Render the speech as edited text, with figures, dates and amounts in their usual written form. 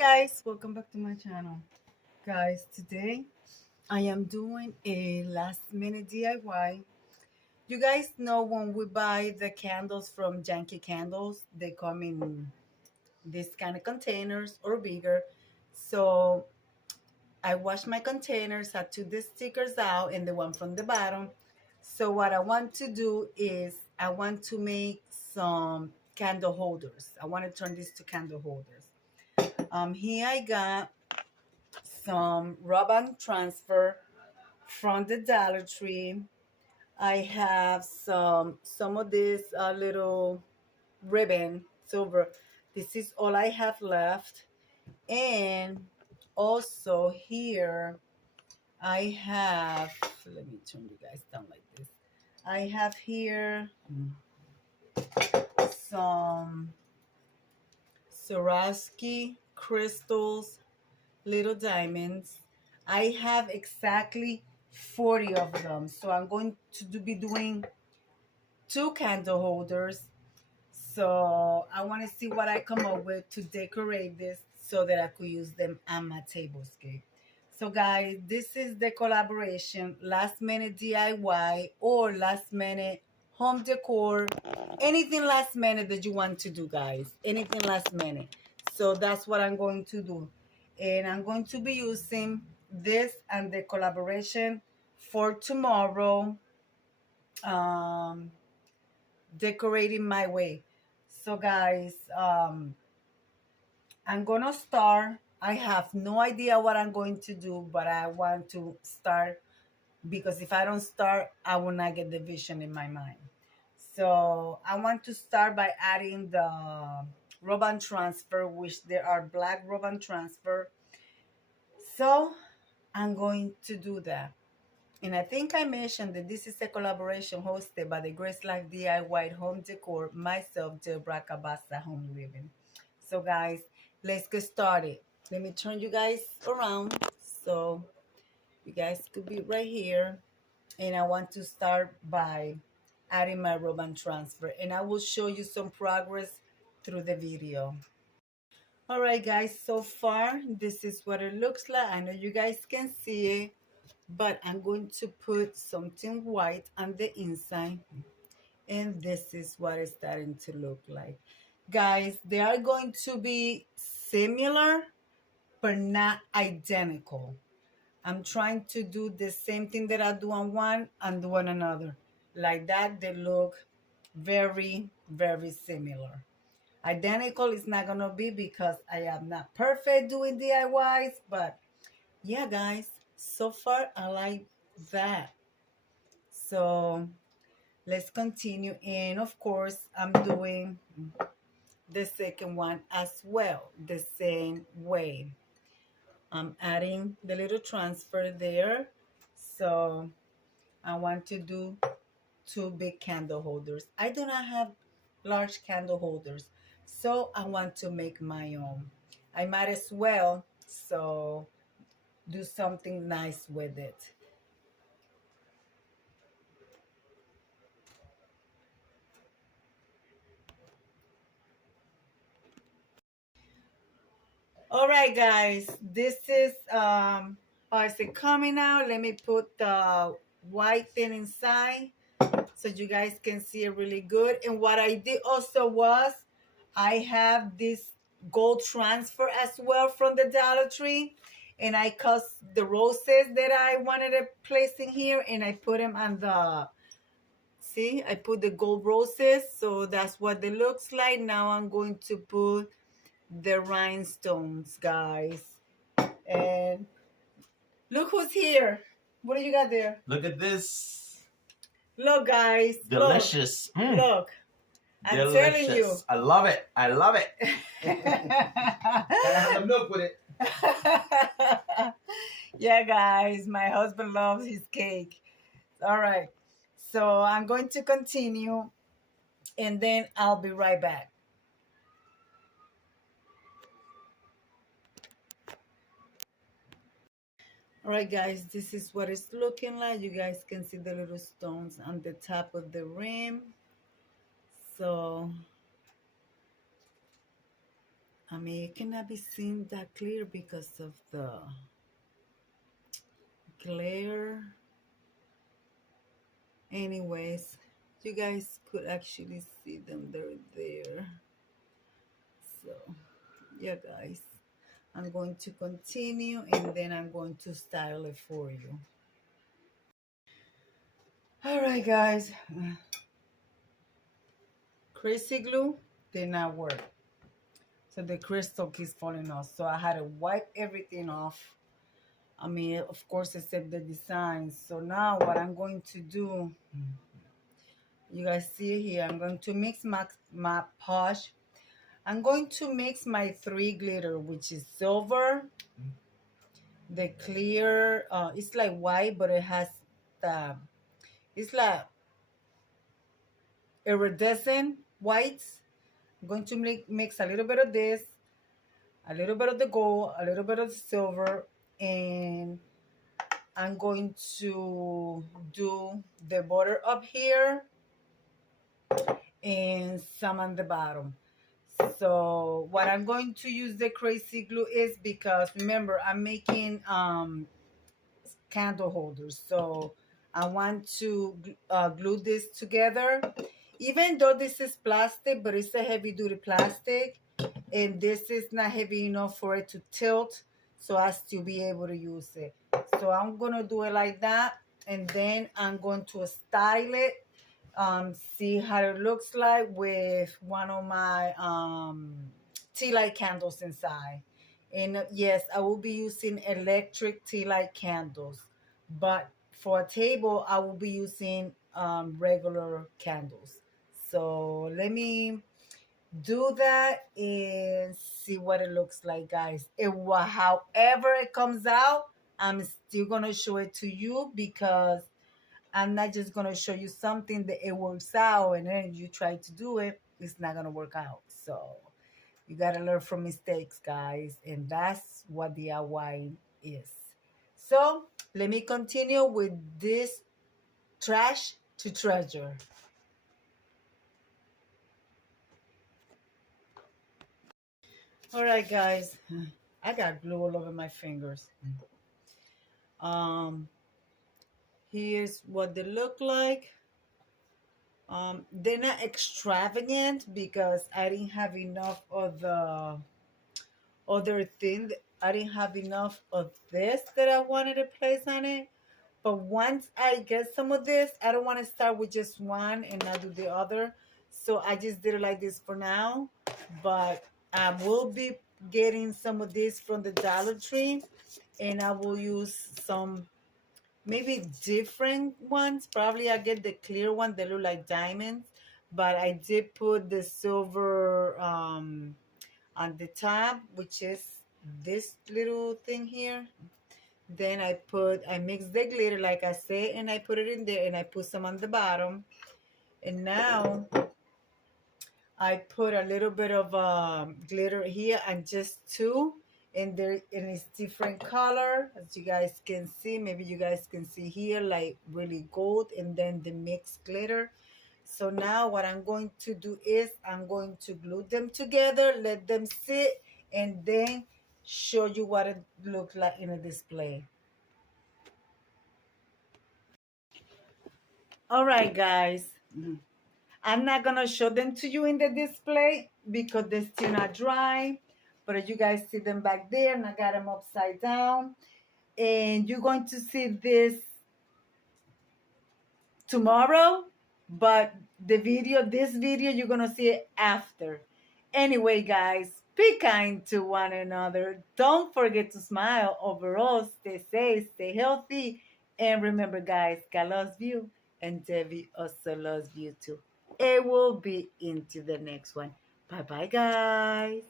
guys, welcome back to my channel. Guys, today I am doing a last minute DIY. You guys know when we buy the candles from Yankee Candles, they come in these kind of containers or bigger. So I washed my containers, I took the stickers out and the one from the bottom. So what I want to do is I want to make some candle holders. I want to turn this to candle holders. Here I got some rub and transfer from the Dollar Tree. I have some of this little ribbon silver. This is all I have left. And also here I have, let me turn you guys down like this. I have here some Swarovski crystals, little diamonds. I have exactly 40 of them. So I'm going to be doing 2 candle holders. So I want to see what I come up with to decorate this so that I could use them on my tablescape. So guys, this is the collaboration, last minute DIY or last minute home decor, anything last minute that you want to do, guys, anything last minute. So that's what I'm going to do. And I'm going to be using this and the collaboration for tomorrow, decorating my way. So guys, I'm gonna start. I have no idea what I'm going to do, but I want to start because if I don't start, I will not get the vision in my mind. So I want to start by adding the rub and transfer, which there are black rub and transfer. So I'm going to do that. And I think I mentioned that this is a collaboration hosted by the Grace Life DIY Home Decor, myself, Deborah, Cabassa Home Living. So guys, let's get started. Let me turn you guys around so you guys could be right here. And I want to start by adding my rub and transfer. And I will show you some progress through the video. All right, guys, so far, this is what it looks like. I know you guys can see it, but I'm going to put something white on the inside. And this is what it's starting to look like. Guys, they are going to be similar, but not identical. I'm trying to do the same thing that I do on one and do on another. Like that, they look very, very similar. Identical is not gonna be because I am not perfect doing DIYs, but yeah, guys, so far I like that. So let's continue. And of course, I'm doing the second one as well, the same way. I'm adding the little transfer there. So I want to do 2 big candle holders. I do not have large candle holders, so I want to make my own. I might as well so do something nice with it. All right, guys, this is is it coming out? Let me put the white thing inside so you guys can see it really good. And what I did also was I have this gold transfer as well from the Dollar Tree, and I cut the roses that I wanted to place in here, and I put them on the, see, I put the gold roses, so that's what it looks like. Now I'm going to put the rhinestones, guys. And look who's here. What do you got there? Look at this. Look, guys. Delicious. Look. I'm Delicious. telling you. I love it. I love it. Gotta have some milk with it. Yeah, guys. My husband loves his cake. All right. So I'm going to continue and then I'll be right back. All right, guys, this is what it's looking like. You guys can see the little stones on the top of the rim. So I mean, it cannot be seen that clear because of the glare. Anyways, you guys could actually see them. They're there. So, yeah, guys. I'm going to continue and then I'm going to style it for you. All right, guys. Crazy glue did not work. So the crystal keeps falling off. So I had to wipe everything off. I mean, of course, except the design. So now what I'm going to do, you guys see here, I'm going to mix my posh. I'm going to mix my 3 glitter, which is silver, the clear, it's like white, but it has the, it's like iridescent whites. I'm going to mix a little bit of this, a little bit of the gold, a little bit of the silver, and I'm going to do the border up here and some on the bottom. So what I'm going to use the crazy glue is because remember I'm making candle holders, so I want to glue this together. Even though this is plastic, but it's a heavy duty plastic, and this is not heavy enough for it to tilt so as to be able to use it. So I'm gonna do it like that, and then I'm going to style it, see how it looks like with one of my tea light candles inside. And yes, I will be using electric tea light candles, but for a table I will be using regular candles. So let me do that and see what it looks like, guys. However it comes out, I'm still gonna show it to you because I'm not just gonna show you something that it works out and then you try to do it, it's not gonna work out. So you gotta learn from mistakes, guys, and that's what DIY is. So let me continue with this trash to treasure. All right, guys, I got glue all over my fingers. Here's what they look like. They're not extravagant because I didn't have enough of the other thing. I didn't have enough of this that I wanted to place on it. But once I get some of this, I don't want to start with just one and not do the other. So I just did it like this for now. But I will be getting some of this from the Dollar Tree. And I will use some maybe different ones. Probably I get the clear one that look like diamonds. But I did put the silver on the top, which is this little thing here. Then I mix the glitter like I said, and I put it in there, and I put some on the bottom. And now I put a little bit of glitter here and just 2, and it's different color, as you guys can see. Maybe you guys can see here, like really gold, and then the mixed glitter. So now what I'm going to do is I'm going to glue them together, let them sit, and then show you what it looks like in a display. All right, guys. I'm not going to show them to you in the display because they're still not dry. But you guys see them back there, and I got them upside down. And you're going to see this tomorrow. But this video, you're going to see it after. Anyway, guys, be kind to one another. Don't forget to smile. Overall, stay safe, stay healthy. And remember, guys, God loves you. And Debbie also loves you too. It will be into the next one. Bye-bye, guys.